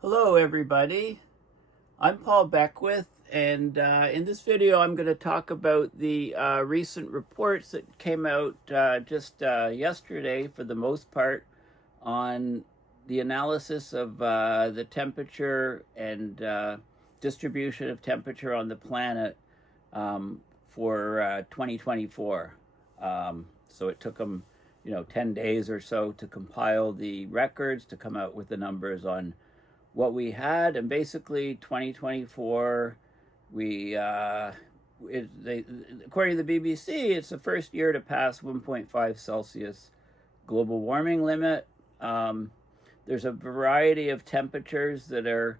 Hello everybody, I'm Paul Beckwith, and in this video I'm going to talk about the recent reports that came out just yesterday for the most part on the analysis of the temperature and distribution of temperature on the planet for 2024. So it took them 10 days or so to compile the records to come out with the numbers on what we had. And basically 2024, according to the BBC, it's the first year to pass 1.5 Celsius global warming limit. There's a variety of temperatures that are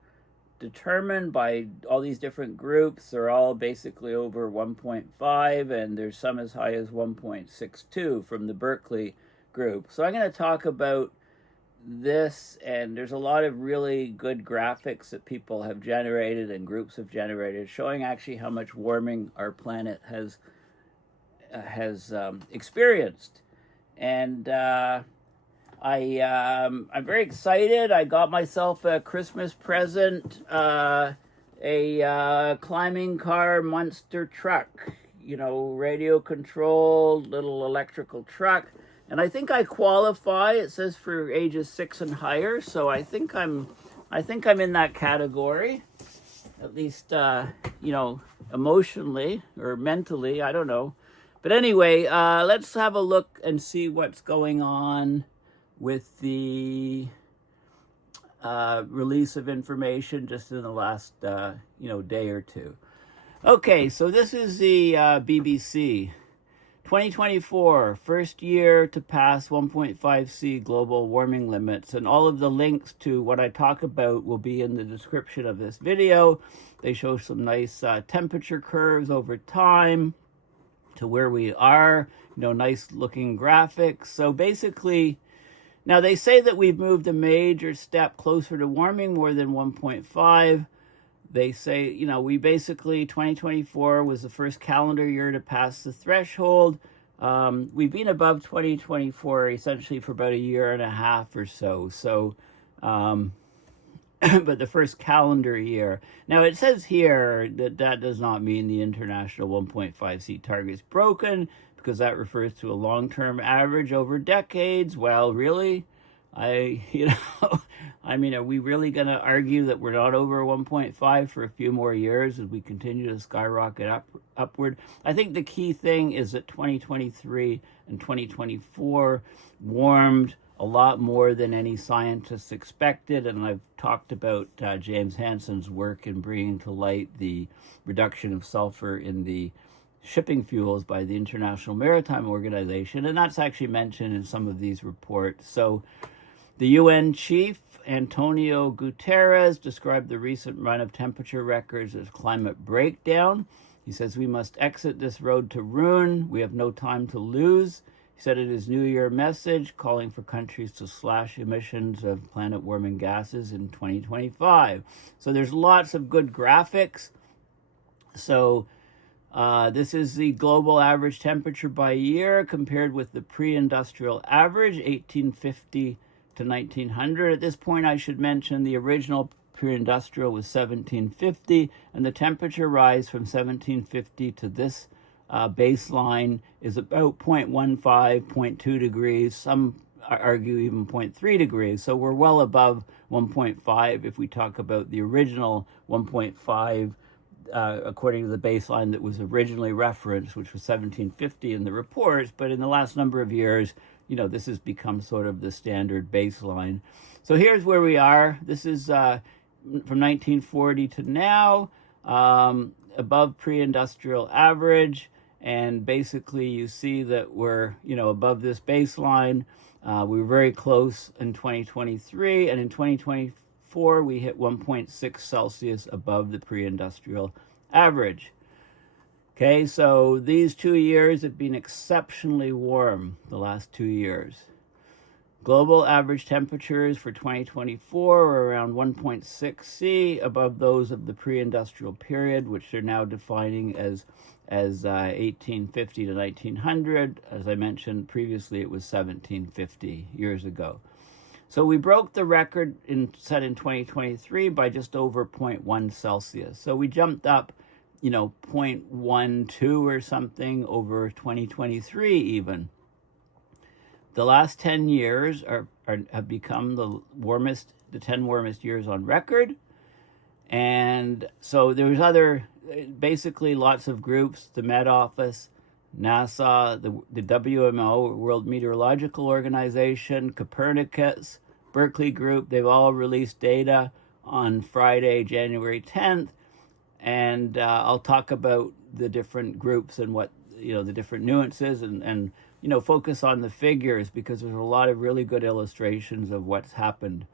determined by all these different groups. They're all basically over 1.5, and there's some as high as 1.62 from the Berkeley group. So I'm going to talk about this, and there's a lot of really good graphics that people have generated and groups have generated showing actually how much warming our planet has experienced. And I'm very excited. I got myself a Christmas present, a climbing car monster truck, radio controlled little electrical truck. And I think I qualify. It says for ages 6 and higher, so I think I'm in that category, at least emotionally or mentally. I don't know, but anyway, let's have a look and see what's going on with the release of information just in the last day or two. Okay, so this is the BBC. 2024, first year to pass 1.5C global warming limits, and all of the links to what I talk about will be in the description of this video. They show some nice temperature curves over time to where we are, nice looking graphics. So basically, now they say that we've moved a major step closer to warming, more than 1.5. They say, we basically, 2024 was the first calendar year to pass the threshold. We've been above 2024 essentially for about a year and a half or so. So, but the first calendar year. Now it says here that does not mean the international 1.5C target is broken, because that refers to a long-term average over decades. Well, really? I mean, are we really going to argue that we're not over 1.5 for a few more years as we continue to skyrocket upward? I think the key thing is that 2023 and 2024 warmed a lot more than any scientists expected, and I've talked about James Hansen's work in bringing to light the reduction of sulfur in the shipping fuels by the International Maritime Organization, and that's actually mentioned in some of these reports. So the UN chief, Antonio Guterres, described the recent run of temperature records as climate breakdown. He says we must exit this road to ruin. We have no time to lose. He said in his New Year message, calling for countries to slash emissions of planet-warming gases in 2025. So there's lots of good graphics. So this is the global average temperature by year compared with the pre-industrial average, 1850 to 1900. At this point, I should mention the original pre-industrial was 1750, and the temperature rise from 1750 to this baseline is about 0.15, 0.2 degrees. Some argue even 0.3 degrees. So we're well above 1.5 if we talk about the original 1.5 according to the baseline that was originally referenced, which was 1750 in the reports. But in the last number of years, this has become sort of the standard baseline. So here's where we are. This is from 1940 to now, above pre-industrial average. And basically you see that we're, above this baseline. We were very close in 2023, and in 2024 we hit 1.6 Celsius above the pre-industrial average. Okay, so these 2 years have been exceptionally warm, the last 2 years. Global average temperatures for 2024 are around 1.6 C, above those of the pre-industrial period, which they're now defining as 1850 to 1900. As I mentioned previously, it was 1750 years ago. So we broke the record set in 2023 by just over 0.1 Celsius. So we jumped up, 0.12 or something over 2023 even. The last 10 years have become the 10 warmest years on record. And so there's basically lots of groups, the Met Office, NASA, the WMO, World Meteorological Organization, Copernicus, Berkeley Group. They've all released data on Friday, January 10th. And I'll talk about the different groups and what, the different nuances and focus on the figures, because there's a lot of really good illustrations of what's happened.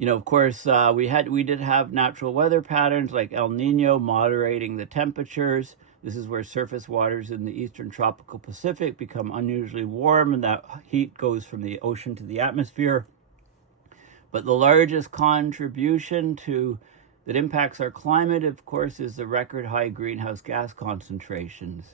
Of course, we did have natural weather patterns like El Nino moderating the temperatures. This is where surface waters in the eastern tropical Pacific become unusually warm, and that heat goes from the ocean to the atmosphere. But the largest contribution that impacts our climate, of course, is the record high greenhouse gas concentrations.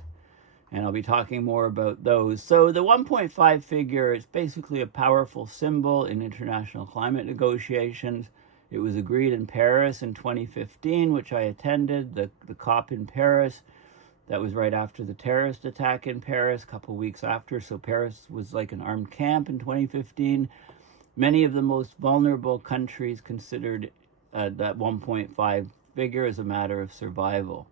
And I'll be talking more about those. So the 1.5 figure is basically a powerful symbol in international climate negotiations. It was agreed in Paris in 2015, which I attended, the COP in Paris. That was right after the terrorist attack in Paris, a couple of weeks after. So Paris was like an armed camp in 2015. Many of the most vulnerable countries considered that 1.5 figure as a matter of survival,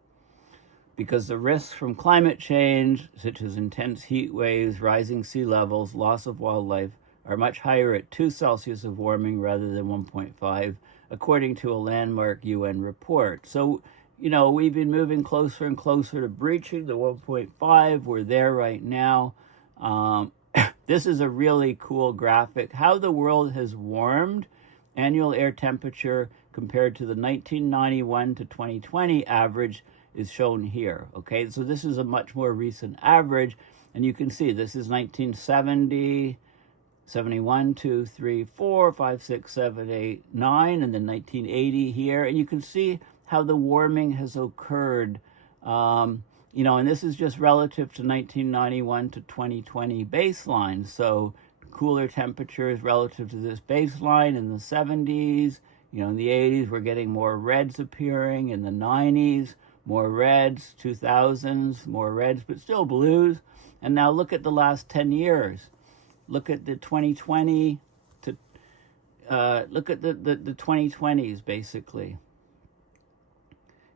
because the risks from climate change, such as intense heat waves, rising sea levels, loss of wildlife, are much higher at 2 Celsius of warming rather than 1.5, according to a landmark UN report. So, we've been moving closer and closer to breaching the 1.5. We're there right now. This is a really cool graphic, how the world has warmed. Annual air temperature compared to the 1991 to 2020 average is shown here. Okay, so this is a much more recent average, and you can see this is 1970, 71, 2, 3, 4, 5, 6, 7, 8, 9, and then 1980 here, and you can see how the warming has occurred. And this is just relative to 1991 to 2020 baseline. So cooler temperatures relative to this baseline in the 70s. In the 80s, we're getting more reds appearing. In the 90s, more reds. 2000s, more reds, but still blues. And now look at the last 10 years. Look at the 2020 to look at the 2020s basically.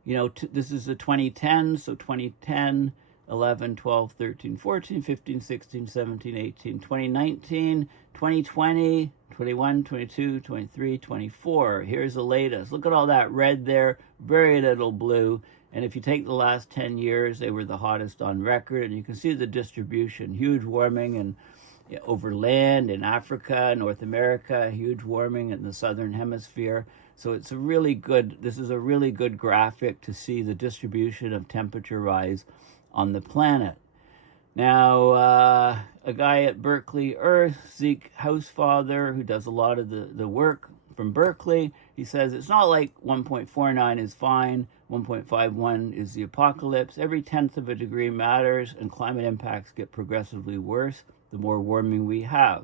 This is the 2010, so 2010, 11, 12, 13, 14, 15, 16, 17, 18, 2019, 2020, 21, 22, 23, 24. Here's the latest. Look at all that red there, very little blue. And if you take the last 10 years, they were the hottest on record. And you can see the distribution, huge warming and over land in Africa, North America, huge warming in the southern hemisphere. So this is a really good graphic to see the distribution of temperature rise on the planet. Now, a guy at Berkeley Earth, Zeke Housefather, who does a lot of the work from Berkeley, he says it's not like 1.49 is fine, 1.51 is the apocalypse. Every 1/10 of a degree matters, and climate impacts get progressively worse the more warming we have.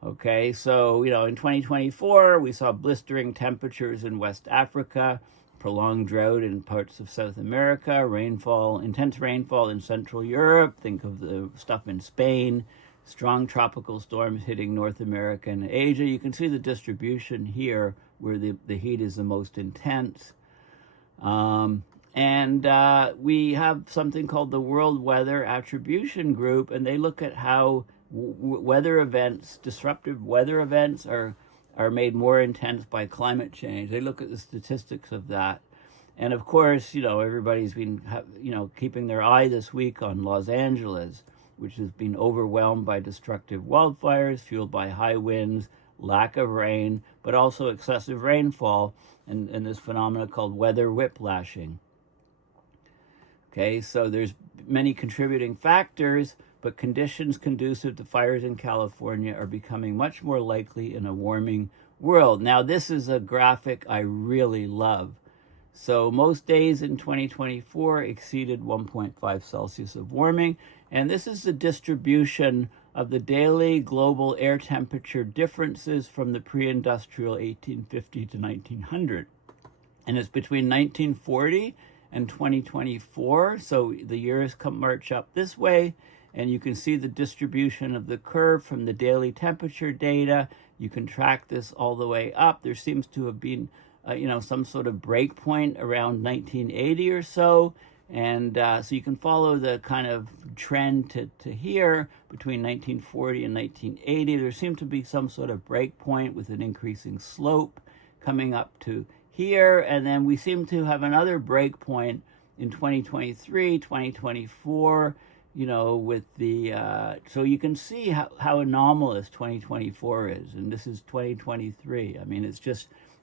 Okay, so, in 2024, we saw blistering temperatures in West Africa, prolonged drought in parts of South America, intense rainfall in Central Europe, think of the stuff in Spain, strong tropical storms hitting North America and Asia. You can see the distribution here where the heat is the most intense. And we have something called the World Weather Attribution Group, and they look at how disruptive weather events are made more intense by climate change. They look at the statistics of that. And of course, everybody's been, keeping their eye this week on Los Angeles, which has been overwhelmed by destructive wildfires fueled by high winds, lack of rain, but also excessive rainfall, and this phenomenon called weather whiplashing. Okay, so there's many contributing factors, but conditions conducive to fires in California are becoming much more likely in a warming world. Now, this is a graphic I really love. So most days in 2024 exceeded 1.5 Celsius of warming, and this is the distribution of the daily global air temperature differences from the pre-industrial 1850 to 1900. And it's between 1940 and 2024. So the years march up this way, and you can see the distribution of the curve from the daily temperature data. You can track this all the way up. There seems to have been, some sort of break point around 1980 or so. And so you can follow the kind of trend to here between 1940 and 1980. There seemed to be some sort of break point with an increasing slope coming up to here. And then we seem to have another break point in 2023, 2024, with the, so you can see how anomalous 2024 is. And this is 2023. I mean,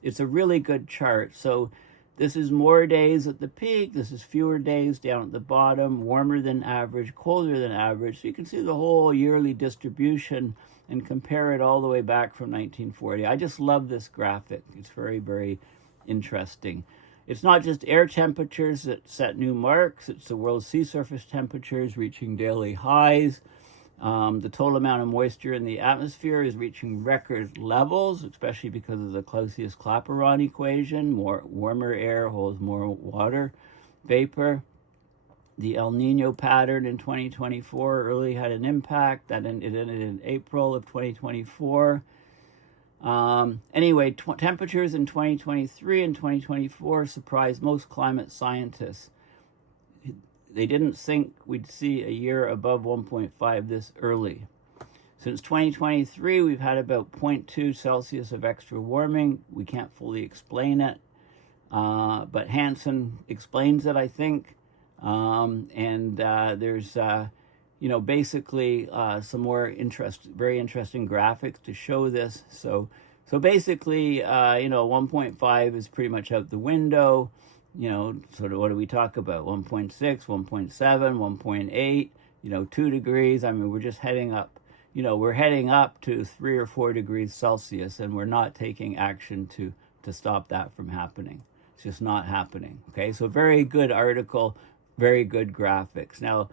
it's a really good chart. So this is more days at the peak. This is fewer days down at the bottom, warmer than average, colder than average. So you can see the whole yearly distribution and compare it all the way back from 1940. I just love this graphic. It's very, very interesting. It's not just air temperatures that set new marks. It's the world's sea surface temperatures reaching daily highs. The total amount of moisture in the atmosphere is reaching record levels, especially because of the Clausius-Clapeyron equation. More warmer air holds more water vapor. The El Nino pattern in 2024 really had an impact. It ended in April of 2024. Anyway, temperatures in 2023 and 2024 surprised most climate scientists. They didn't think we'd see a year above 1.5 this early. Since 2023, we've had about 0.2 Celsius of extra warming. We can't fully explain it, but Hansen explains it, I think. There's, basically some more very interesting graphics to show this. So basically, 1.5 is pretty much out the window. Sort of what do we talk about? 1.6, 1.7, 1.8, 2 degrees. I mean, we're just heading up. We're heading up to 3 or 4 degrees Celsius, and we're not taking action to stop that from happening. It's just not happening. Okay, so very good article, very good graphics. Now,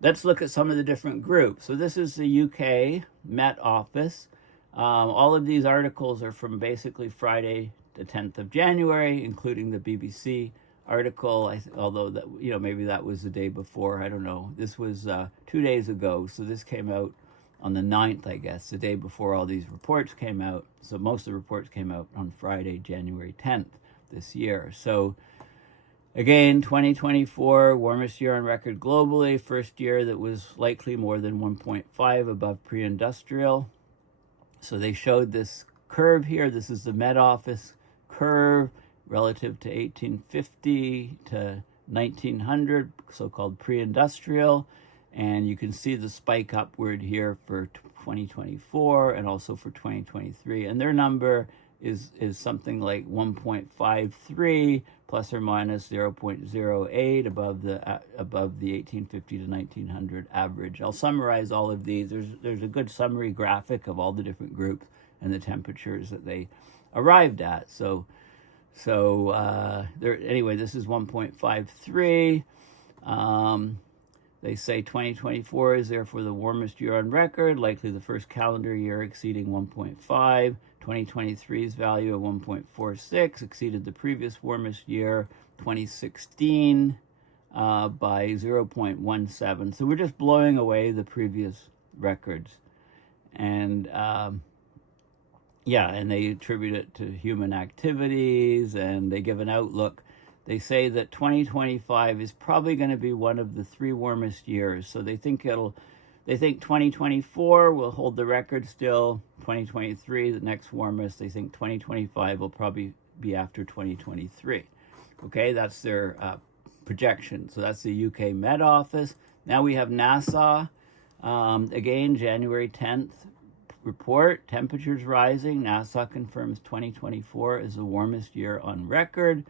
let's look at some of the different groups. So this is the UK Met Office. All of these articles are from basically Friday, the 10th of January, including the BBC article, although that, maybe that was the day before, I don't know. This was 2 days ago, so this came out on the 9th, I guess, the day before all these reports came out. So most of the reports came out on Friday, January 10th this year. So again, 2024, warmest year on record globally, first year that was likely more than 1.5 above pre-industrial. So they showed this curve here. This is the Met Office curve relative to 1850 to 1900, so-called pre-industrial. And you can see the spike upward here for 2024 and also for 2023. And their number is something like 1.53 plus or minus 0.08 above the 1850 to 1900 average. I'll summarize all of these. There's a good summary graphic of all the different groups and the temperatures that they arrived at. So anyway, this is 1.53. They say 2024 is therefore the warmest year on record, likely the first calendar year exceeding 1.5. 2023's value of 1.46 exceeded the previous warmest year, 2016, by 0.17. So we're just blowing away the previous records. And and they attribute it to human activities, and they give an outlook. They say that 2025 is probably going to be one of the 3 warmest years. So they think 2024 will hold the record still. 2023, the next warmest. They think 2025 will probably be after 2023. Okay, that's their projection. So that's the UK Met Office. Now we have NASA. Again, January 10th report, temperatures rising. NASA confirms 2024 is the warmest year on record.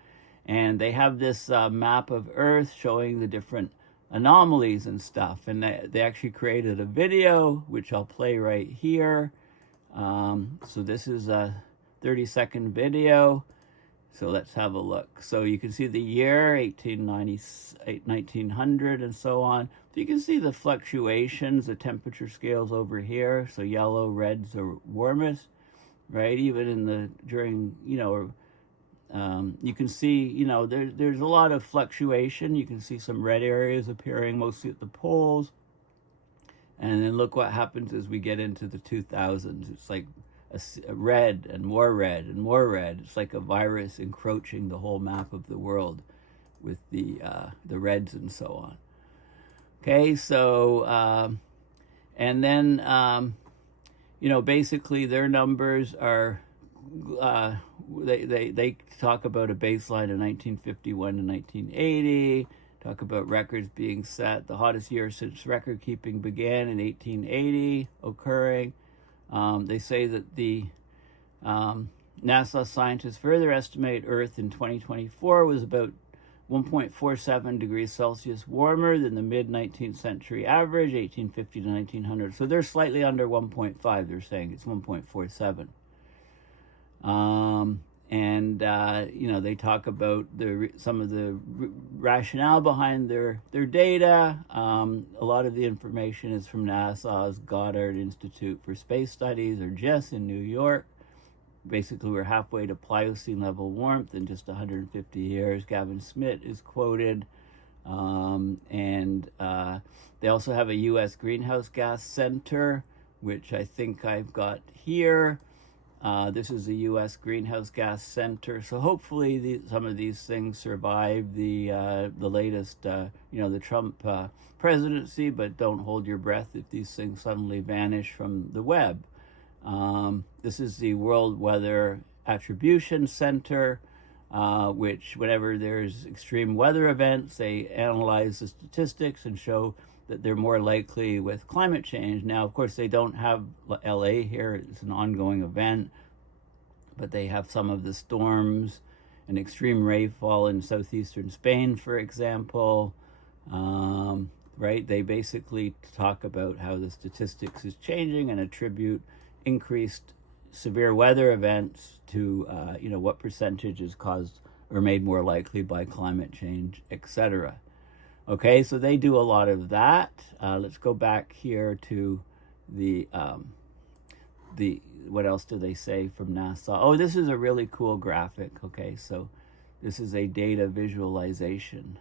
And they have this map of Earth showing the different anomalies and stuff. And they actually created a video, which I'll play right here. So this is a 30-second video. So let's have a look. So you can see the year 1890, 1900, and so on. So you can see the fluctuations, the temperature scales over here. So yellow, reds are warmest, right? Even in the during, you can see, there's a lot of fluctuation. You can see some red areas appearing mostly at the poles. And then look what happens as we get into the 2000s. It's like a red and more red and more red. It's like a virus encroaching the whole map of the world with the reds and so on. Okay, so and then basically their numbers are they talk about a baseline of 1951 to 1980. Talk about records being set. The hottest year since record keeping began in 1880 occurring. They say that the NASA scientists further estimate Earth in 2024 was about 1.47 degrees Celsius warmer than the mid-19th century average, 1850 to 1900. So they're slightly under 1.5. They're saying it's 1.47. They talk about some of the rationale behind their data. A lot of the information is from NASA's Goddard Institute for Space Studies, or JESS, in New York. Basically, we're halfway to Pliocene level warmth in just 150 years. Gavin Smith is quoted. They also have a U.S. Greenhouse Gas Center, which I think I've got here. This is a U.S. Greenhouse Gas Center, so hopefully some of these things survive the latest, the Trump presidency, but don't hold your breath if these things suddenly vanish from the web. This is the World Weather Attribution Center, which whenever there's extreme weather events, they analyze the statistics and show that they're more likely with climate change. Now, of course, they don't have LA here. It's an ongoing event, but they have some of the storms and extreme rainfall in southeastern Spain, for example. Right? They basically talk about how the statistics is changing and attribute increased severe weather events to, what percentage is caused or made more likely by climate change, etc. Okay, so they do a lot of that. Let's go back here to the what else do they say from NASA? Oh, this is a really cool graphic. Okay, so this is a data visualization.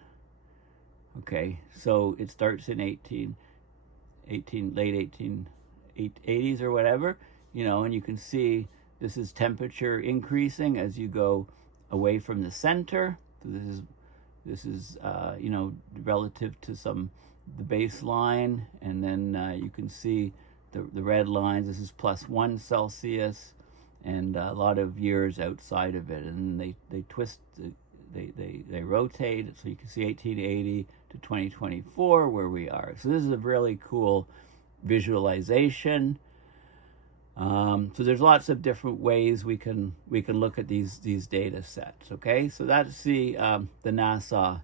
Okay, so it starts in late 1880s or whatever, and you can see this is temperature increasing as you go away from the center. So this is relative to the baseline, and then you can see the red lines. This is +1 Celsius, and a lot of years outside of it, and they twist, they rotate, so you can see 1880 to 2024 where we are. So this is a really cool visualization. So there's lots of different ways we can look at these data sets. Okay, so that's the NASA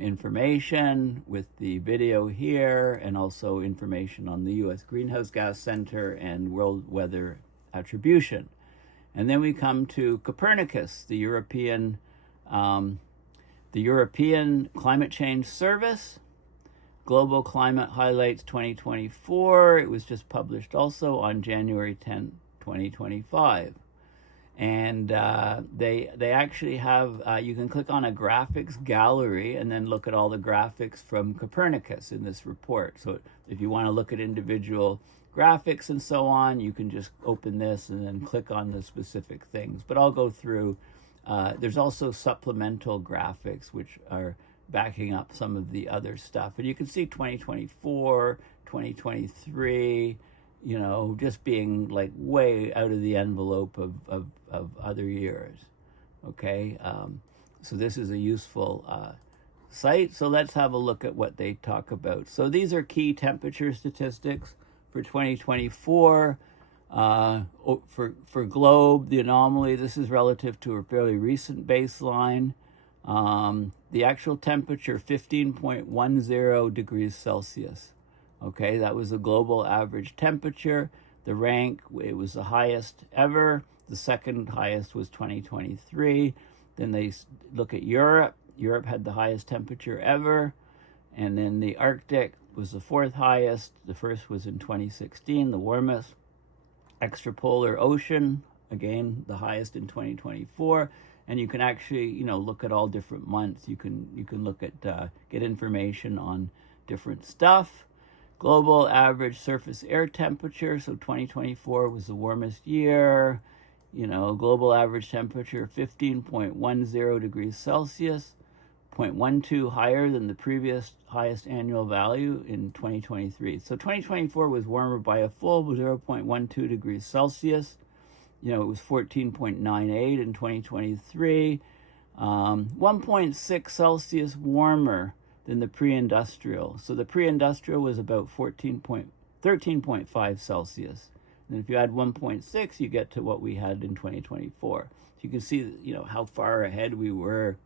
information with the video here, and also information on the U.S. Greenhouse Gas Center and World Weather Attribution. And then we come to Copernicus, the European Climate Change Service. Global Climate Highlights 2024. It was just published also on January 10, 2025. And they actually have, you can click on a graphics gallery and then look at all the graphics from Copernicus in this report. So if you want to look at individual graphics and so on, you can just open this and then click on the specific things. But I'll go through, there's also supplemental graphics which are backing up some of the other stuff. And you can see 2024, 2023, just being like way out of the envelope of other years. Okay, so this is a useful site. So let's have a look at what they talk about. So these are key temperature statistics for 2024. For globe, the anomaly, this is relative to a fairly recent baseline. The actual temperature, 15.10 degrees Celsius. Okay, that was the global average temperature. The rank, it was the highest ever. The second highest was 2023. Then they look at Europe. Europe had the highest temperature ever. And then the Arctic was the fourth highest. The first was in 2016, the warmest. Extrapolar ocean, again, the highest in 2024. And you can actually, look at all different months. You can look at, get information on different stuff. Global average surface air temperature. So 2024 was the warmest year. Global average temperature 15.10 degrees Celsius, 0.12 higher than the previous highest annual value in 2023. So 2024 was warmer by a full 0.12 degrees Celsius. It was 14.98 in 2023, 1.6 Celsius warmer than the pre-industrial. So the pre-industrial was about 13.5 Celsius. And if you add 1.6, you get to what we had in 2024. So you can see, how far ahead we were.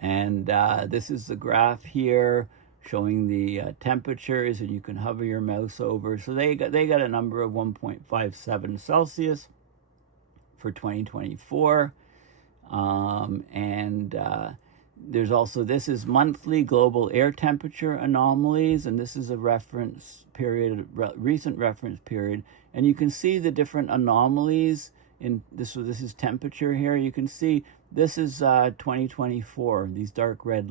And this is the graph here showing the temperatures, and you can hover your mouse over. So they got a number of 1.57 Celsius for 2024. There's also, this is monthly global air temperature anomalies, and this is a reference period, recent reference period. And you can see the different anomalies in this. So this is temperature here. You can see this is 2024, these dark red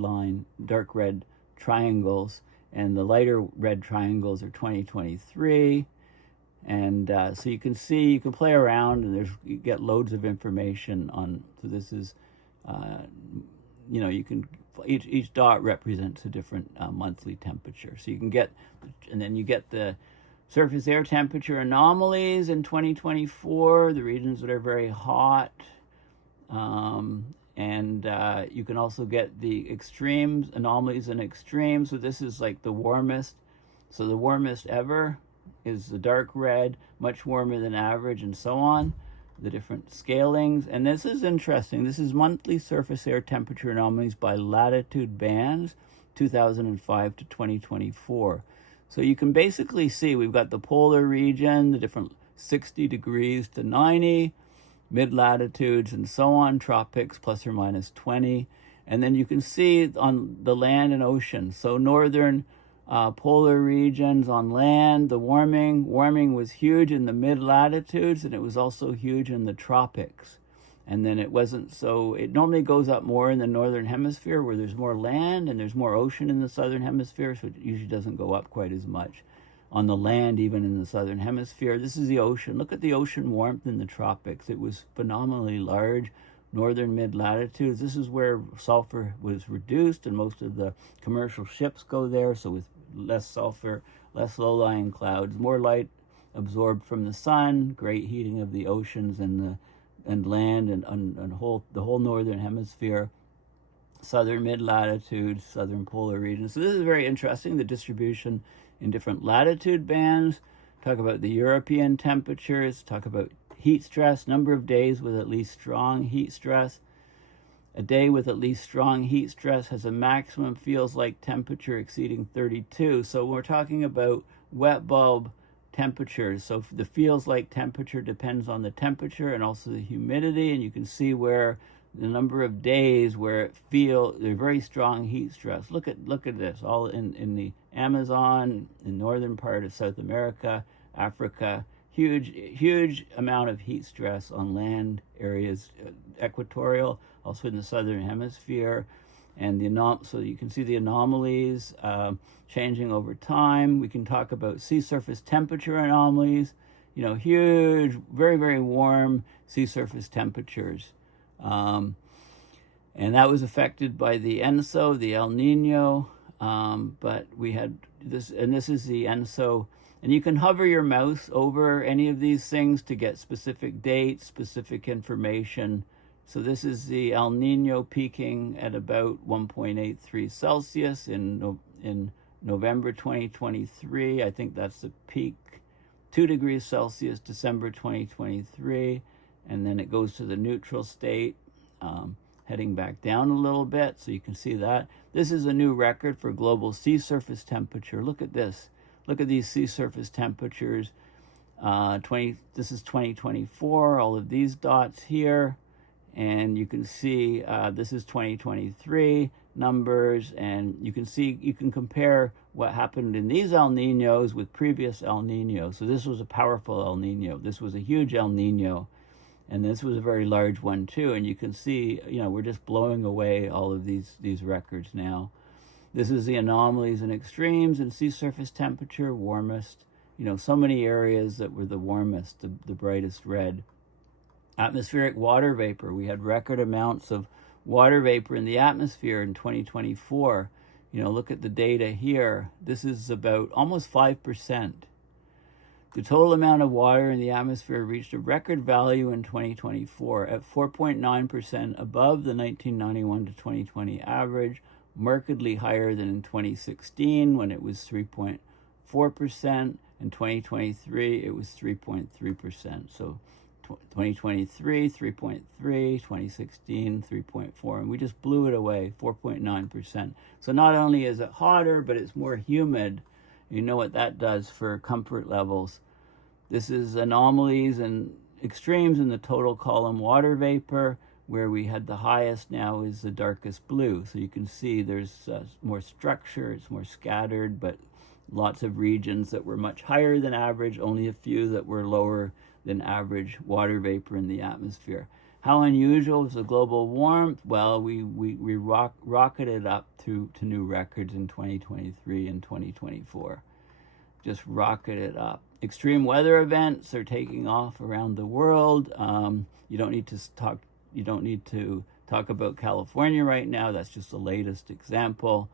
triangles, and the lighter red triangles are 2023. And so you can see, you can play around, and you get loads of information on. So this is, you can, each dot represents a different monthly temperature. So you can get, and then you get the surface air temperature anomalies in 2024, the regions that are very hot. You can also get the extremes, anomalies and extremes. So this is like the warmest. So the warmest ever is the dark red, much warmer than average, and so on. The different scalings. And this is interesting. This is monthly surface air temperature anomalies by latitude bands, 2005 to 2024. So you can basically see we've got the polar region, the different 60 degrees to 90, mid-latitudes and so on, tropics plus or minus 20. And then you can see on the land and ocean. So northern polar regions on land, the warming was huge in the mid-latitudes, and it was also huge in the tropics. And then it wasn't so, it normally goes up more in the northern hemisphere where there's more land and there's more ocean in the southern hemisphere, so it usually doesn't go up quite as much on the land, even in the southern hemisphere. This is the ocean. Look at the ocean warmth in the tropics. It was phenomenally large. Northern mid-latitudes, this is where sulfur was reduced, and most of the commercial ships go there. So with less sulfur, less low-lying clouds, more light absorbed from the sun, great heating of the oceans and land and the whole northern hemisphere, southern mid-latitudes, southern polar regions. So this is very interesting, the distribution in different latitude bands. Talk about the European temperatures, talk about heat stress, number of days with at least strong heat stress. A day with at least strong heat stress has a maximum feels like temperature exceeding 32. So we're talking about wet bulb temperatures. So the feels like temperature depends on the temperature and also the humidity. And you can see where the number of days where they're very strong heat stress. Look at this, all in the Amazon, in northern part of South America, Africa. Huge amount of heat stress on land areas, equatorial, also in the southern hemisphere. And so you can see the anomalies changing over time. We can talk about sea surface temperature anomalies, huge, very, very warm sea surface temperatures. And that was affected by the ENSO, the El Nino, but we had this, and this is the ENSO. And you can hover your mouse over any of these things to get specific dates, specific information. So this is the El Nino peaking at about 1.83 Celsius in November 2023. I think that's the peak, 2 degrees Celsius, December 2023. And then it goes to the neutral state, heading back down a little bit. So you can see that. This is a new record for global sea surface temperature. Look at this. Look at these sea surface temperatures. This is 2024, all of these dots here. And you can see this is 2023 numbers, and you can compare what happened in these El Niños with previous El Niños. So this was a powerful El Niño. This was a huge El Niño, and this was a very large one too. And you can see, we're just blowing away all of these records now. This is the anomalies and extremes and sea surface temperature, warmest. So many areas that were the warmest, the brightest red. Atmospheric water vapor. We had record amounts of water vapor in the atmosphere in 2024. Look at the data here. This is about almost 5%. The total amount of water in the atmosphere reached a record value in 2024 at 4.9% above the 1991 to 2020 average, markedly higher than in 2016 when it was 3.4%. In 2023, it was 3.3%. So 2023, 3.3, 2016, 3.4, and we just blew it away, 4.9%. So not only is it hotter, but it's more humid. You know what that does for comfort levels. This is anomalies and extremes in the total column water vapor, where we had the highest now is the darkest blue. So you can see there's more structure, it's more scattered, but lots of regions that were much higher than average, only a few that were lower than average water vapor in the atmosphere. How unusual was the global warmth? Well, we rocketed up to new records in 2023 and 2024. Just rocketed up. Extreme weather events are taking off around the world. You don't need to talk about California right now. That's just the latest example.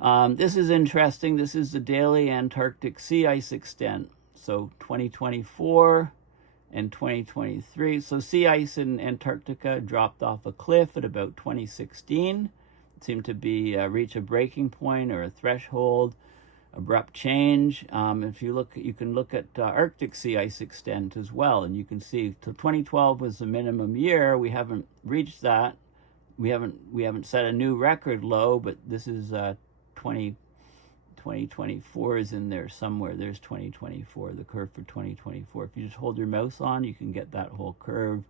This is interesting. This is the daily Antarctic sea ice extent. So 2024 and 2023. So sea ice in Antarctica dropped off a cliff at about 2016. It seemed to be reach a breaking point or a threshold, abrupt change. If you look, you can look at Arctic sea ice extent as well, and you can see. So 2012 was the minimum year. We haven't reached that. We haven't set a new record low, but this is 2024 is in there somewhere. There's 2024, the curve for 2024. If you just hold your mouse on, you can get that whole curve.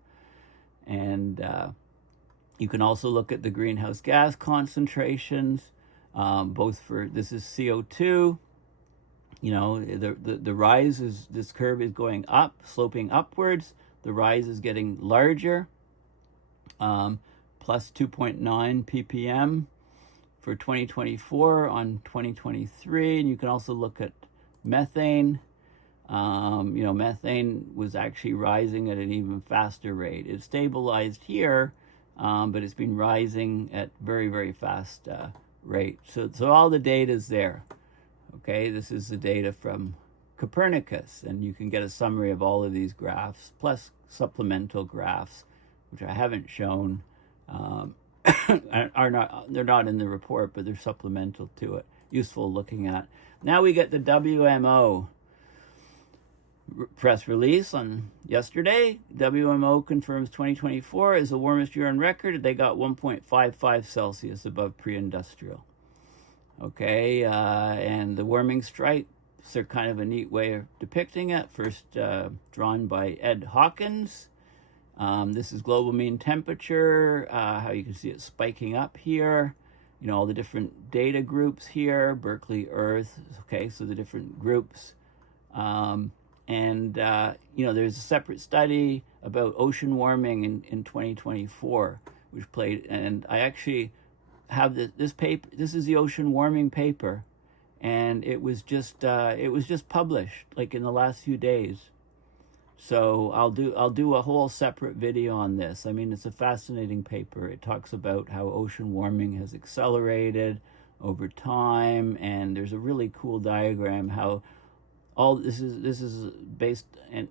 And you can also look at the greenhouse gas concentrations, both for, this is CO2. The rise is, this curve is going up, sloping upwards. The rise is getting larger, plus 2.9 ppm. For 2024 on 2023, and you can also look at methane. Methane was actually rising at an even faster rate. It stabilized here, but it's been rising at very, very fast rate. So all the data is there. Okay, this is the data from Copernicus, and you can get a summary of all of these graphs, plus supplemental graphs, which I haven't shown. They're not in the report, but they're supplemental to it, useful looking at. Now we get the WMO press release on yesterday. WMO confirms 2024 is the warmest year on record. They got 1.55 Celsius above pre-industrial. Okay, and the warming stripes are kind of a neat way of depicting it. First drawn by Ed Hawkins. This is global mean temperature, how you can see it spiking up here. All the different data groups here, Berkeley, Earth, okay, so the different groups. There's a separate study about ocean warming in 2024, which played, and I actually have this paper. This is the ocean warming paper, and it was just published like in the last few days. So I'll do a whole separate video on this. I mean, it's a fascinating paper. It talks about how ocean warming has accelerated over time, and there's a really cool diagram how all this is based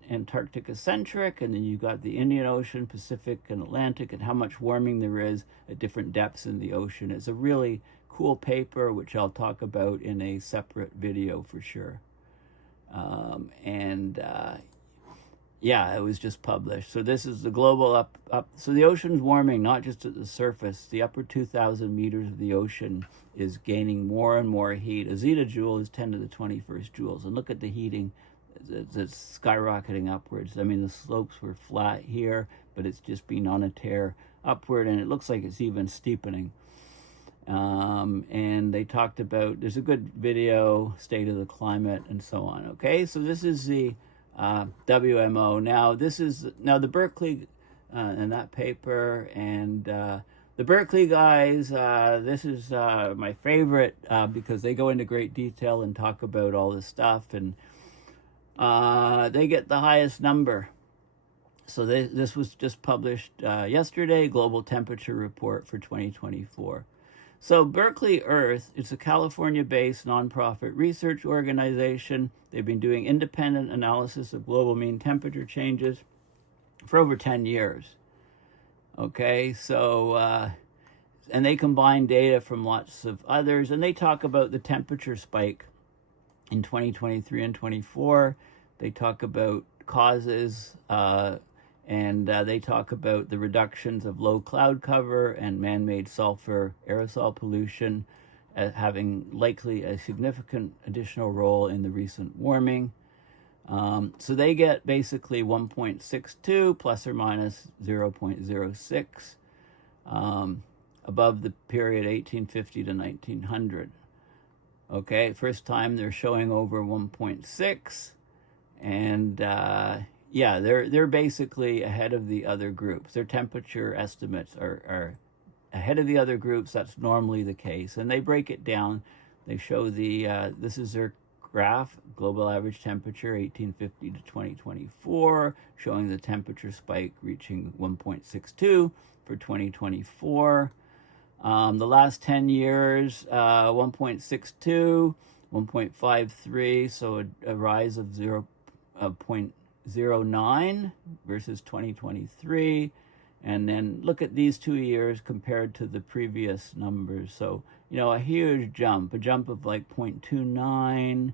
Antarctica centric, and then you've got the Indian Ocean, Pacific, and Atlantic, and how much warming there is at different depths in the ocean. It's a really cool paper, which I'll talk about in a separate video for sure. Yeah, it was just published. So this is the global up. So the ocean's warming, not just at the surface. The upper 2,000 meters of the ocean is gaining more and more heat. A zetajoule is 10 to the 21st joules. And look at the heating it's skyrocketing upwards. I mean, the slopes were flat here, but it's just been on a tear upward, and it looks like it's even steepening. And they talked about, there's a good video, state of the climate and so on. Okay, so this is the WMO. Now the Berkeley and that paper, and the Berkeley guys, this is my favorite because they go into great detail and talk about all this stuff, and they get the highest number. So this was just published yesterday, Global Temperature Report for 2024. So Berkeley Earth, it's a California-based nonprofit research organization. They've been doing independent analysis of global mean temperature changes for over 10 years. Okay, so, and they combine data from lots of others, and they talk about the temperature spike in 2023 and 24. They talk about causes, and they talk about the reductions of low cloud cover and man-made sulfur aerosol pollution having likely a significant additional role in the recent warming. So they get basically 1.62 plus or minus 0.06 above the period 1850 to 1900. Okay, first time they're showing over 1.6, and yeah, they're basically ahead of the other groups. Their temperature estimates are ahead of the other groups. That's normally the case. And they break it down. They show this is their graph, global average temperature, 1850 to 2024, showing the temperature spike reaching 1.62 for 2024. The last 10 years, 1.62, 1.53, so a rise of 0.09 versus 2023, and then look at these 2 years compared to the previous numbers. So, you know, a huge jump, of like 0.29,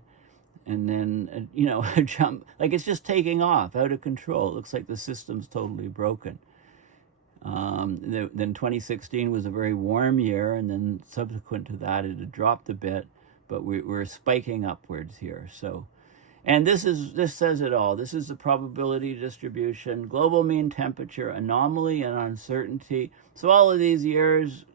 and then, you know, a jump, like it's just taking off, out of control. It looks like the system's totally broken. Then 2016 was a very warm year, and then subsequent to that, it had dropped a bit, but we're spiking upwards here. So, and this says it all. This is the probability distribution, global mean temperature, anomaly, and uncertainty. So all of these years,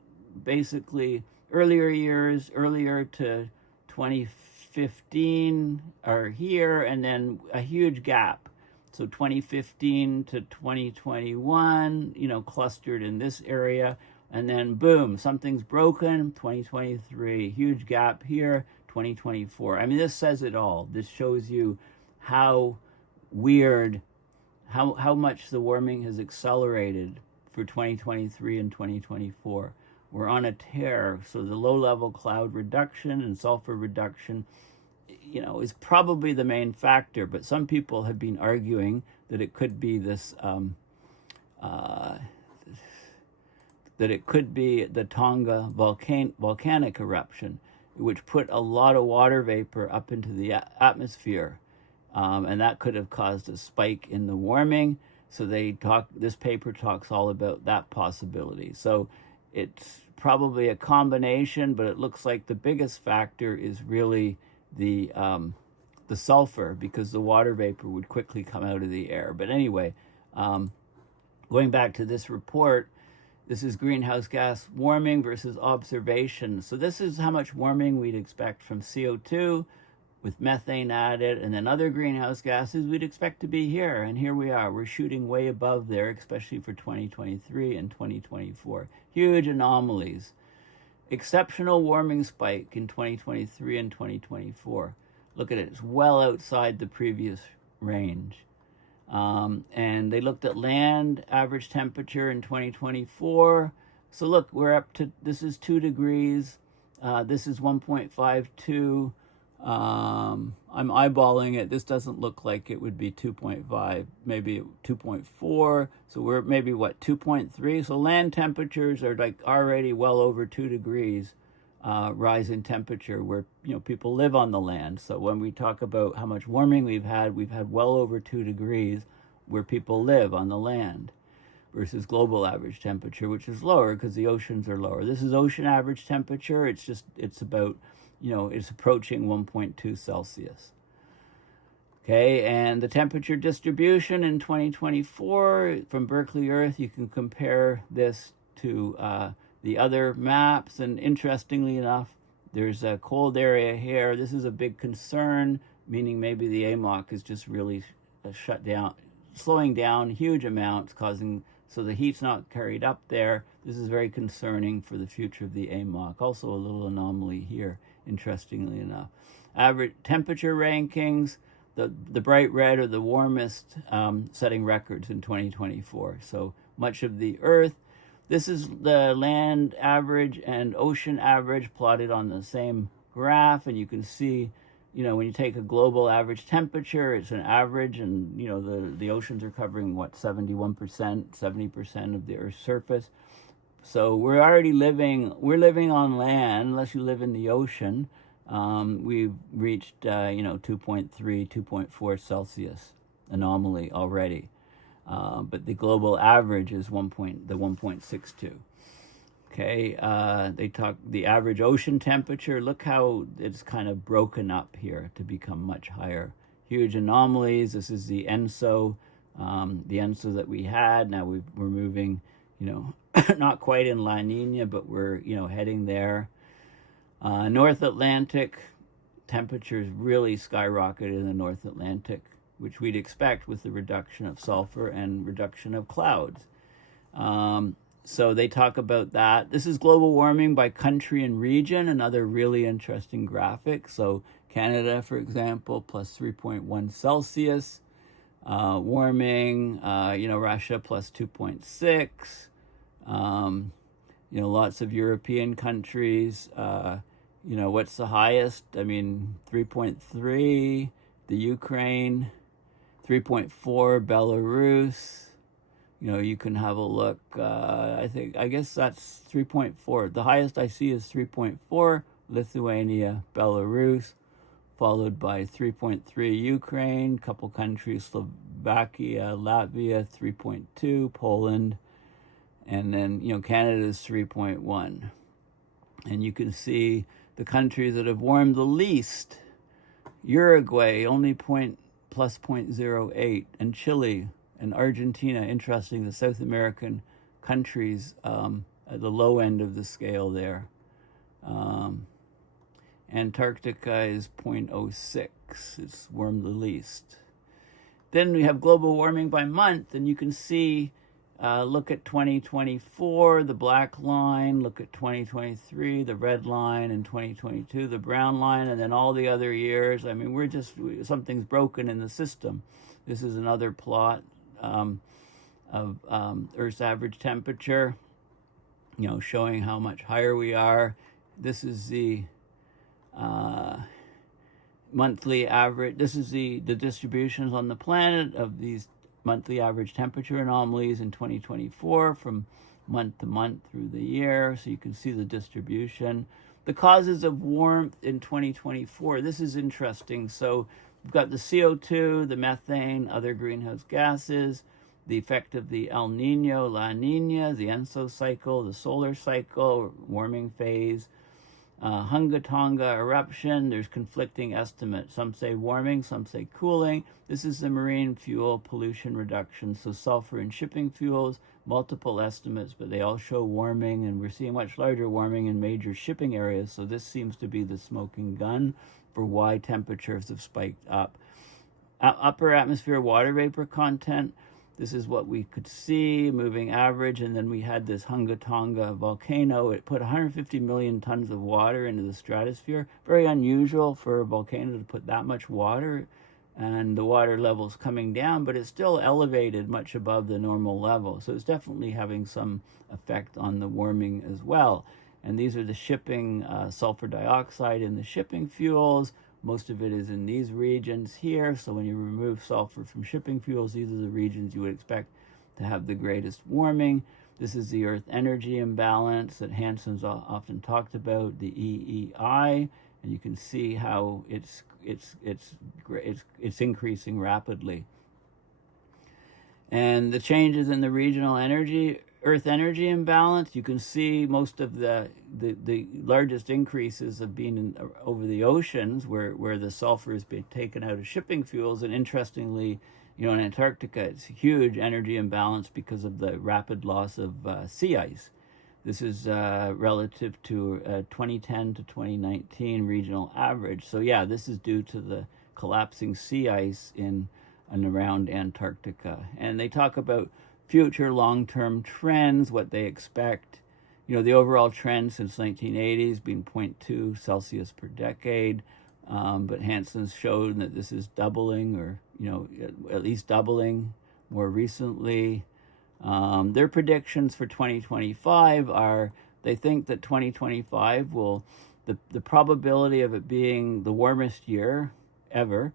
basically earlier to 2015 are here, and then a huge gap. So 2015 to 2021, you know, clustered in this area, and then boom, something's broken, 2023, huge gap here, 2024. I mean, this says it all. This shows you how weird, how much the warming has accelerated for 2023 and 2024. We're on a tear. So the low-level cloud reduction and sulfur reduction, you know, is probably the main factor. But some people have been arguing that it could be this, that it could be the Tonga volcanic eruption, which put a lot of water vapor up into the atmosphere, and that could have caused a spike in the warming. So this paper talks all about that possibility. So it's probably a combination, but it looks like the biggest factor is really the sulfur, because the water vapor would quickly come out of the air. But anyway, going back to this report, this is greenhouse gas warming versus observation. So this is how much warming we'd expect from CO2 with methane added, and then other greenhouse gases we'd expect to be here. And here we are. We're shooting way above there, especially for 2023 and 2024. Huge anomalies. Exceptional warming spike in 2023 and 2024. Look at it. It's well outside the previous range. And they looked at land average temperature in 2024. So look, we're up to, this is 2 degrees. This is 1.52. I'm eyeballing it. This doesn't look like it would be 2.5, maybe 2.4. So we're maybe, what, 2.3? So land temperatures are like already well over 2 degrees rise in temperature where, you know, people live on the land. So when we talk about how much warming we've had well over 2 degrees where people live on the land, versus global average temperature, which is lower because the oceans are lower. This is ocean average temperature. It's about, you know, it's approaching 1.2 Celsius. Okay, and the temperature distribution in 2024 from Berkeley Earth, you can compare this to the other maps. And interestingly enough, there's a cold area here. This is a big concern, meaning maybe the AMOC is just really shut down, slowing down huge amounts, causing so the heat's not carried up there. This is very concerning for the future of the AMOC. Also a little anomaly here, interestingly enough. Average temperature rankings, the bright red are the warmest, setting records in 2024. So much of the Earth. This is the land average and ocean average plotted on the same graph, and you can see, when you take a global average temperature, it's an average, and the oceans are covering 71%, 70% of the Earth's surface. So we're living on land, unless you live in the ocean. We've reached 2.3, 2.4 Celsius anomaly already. But the global average is 1.62. Okay, they talk the average ocean temperature. Look how it's kind of broken up here to become much higher. Huge anomalies. This is the ENSO that we had. Now we're moving, not quite in La Nina, but we're heading there. North Atlantic temperatures really skyrocketed in the North Atlantic, which we'd expect with the reduction of sulfur and reduction of clouds. So they talk about that. This is global warming by country and region, another really interesting graphic. So Canada, for example, plus 3.1 Celsius. Warming, Russia plus 2.6. Lots of European countries. What's the highest? 3.3, the Ukraine, 3.4, Belarus. You can have a look. I guess that's 3.4. The highest I see is 3.4, Lithuania, Belarus, followed by 3.3, Ukraine, couple countries, Slovakia, Latvia, 3.2, Poland, and then, Canada is 3.1. And you can see the countries that have warmed the least. Uruguay, only plus 0.08, and Chile and Argentina. Interesting, the South American countries at the low end of the scale there. Antarctica is 0.06. It's warmed the least. Then we have global warming by month, and you can see, look at 2024, the black line, look at 2023, the red line, and 2022, the brown line, and then all the other years. Something's broken in the system. This is another plot of Earth's average temperature, showing how much higher we are. This is the monthly average. This is the distributions on the planet of these monthly average temperature anomalies in 2024 from month to month through the year. So you can see the distribution. The causes of warmth in 2024. This is interesting. So we've got the CO2, the methane, other greenhouse gases, the effect of the El Nino, La Nina, the ENSO cycle, the solar cycle, warming phase, Tonga eruption. There's conflicting estimates. Some say warming, some say cooling. This is the marine fuel pollution reduction. So sulfur in shipping fuels, multiple estimates, but they all show warming, and we're seeing much larger warming in major shipping areas. So this seems to be the smoking gun for why temperatures have spiked up. Upper atmosphere water vapor content. This is what we could see, moving average, and then we had this Tonga volcano. It put 150 million tons of water into the stratosphere. Very unusual for a volcano to put that much water, and the water level's coming down, but it's still elevated much above the normal level. So it's definitely having some effect on the warming as well. And these are the shipping sulfur dioxide in the shipping fuels. Most of it is in these regions here. So when you remove sulfur from shipping fuels, these are the regions you would expect to have the greatest warming. This is the Earth energy imbalance that Hansen's often talked about, the EEI, and you can see how it's increasing rapidly. And the changes in the regional energy Earth energy imbalance, you can see most of the largest increases have been over the oceans where the sulfur is being taken out of shipping fuels. And interestingly, in Antarctica, it's a huge energy imbalance because of the rapid loss of sea ice. This is relative to 2010 to 2019 regional average. So yeah, this is due to the collapsing sea ice in and around Antarctica. And they talk about future long-term trends, what they expect. The overall trend since 1980 has been 0.2 Celsius per decade. But Hansen's showed that this is doubling, or, at least doubling more recently. Their predictions for 2025 are, they think that 2025 the probability of it being the warmest year ever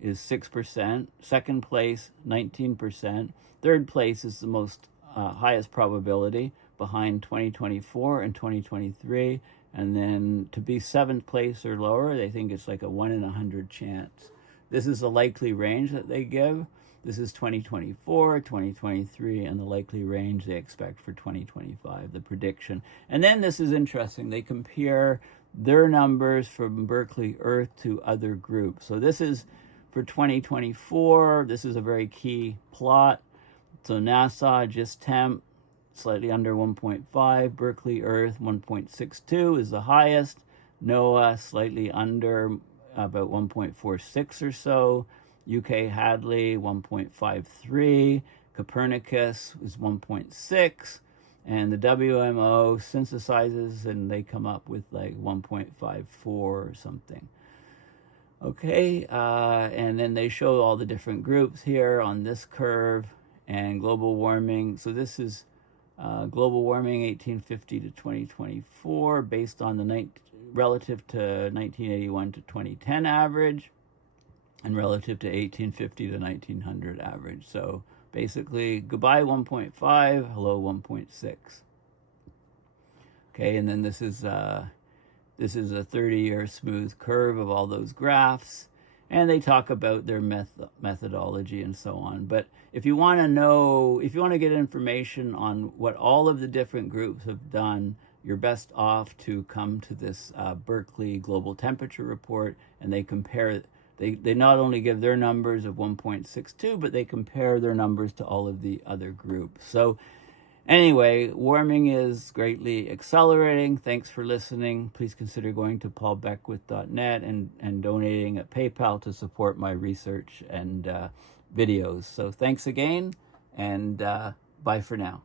is 6%. Second place, 19%. Third place is the most highest probability, behind 2024 and 2023. And then to be seventh place or lower, they think it's like a 1 in 100 chance. This is the likely range that they give. This is 2024, 2023, and the likely range they expect for 2025, the prediction. And then this is interesting. They compare their numbers from Berkeley Earth to other groups. So this is for 2024. This is a very key plot. So NASA, just temp, slightly under 1.5. Berkeley Earth, 1.62 is the highest. NOAA, slightly under, about 1.46 or so. UK Hadley, 1.53. Copernicus was 1.6. And the WMO synthesizes and they come up with like 1.54 or something. Okay, and then they show all the different groups here on this curve. And global warming, so this is global warming 1850 to 2024 based on the relative to 1981 to 2010 average, and relative to 1850 to 1900 average. So basically, goodbye 1.5, hello 1.6. Okay, and then this is a 30-year smooth curve of all those graphs. And they talk about their methodology and so on. But if you want to get information on what all of the different groups have done, you're best off to come to this Berkeley Global Temperature Report, and they compare. They not only give their numbers of 1.62, but they compare their numbers to all of the other groups. So anyway, warming is greatly accelerating. Thanks for listening. Please consider going to paulbeckwith.net and donating at PayPal to support my research and videos. So thanks again, and bye for now.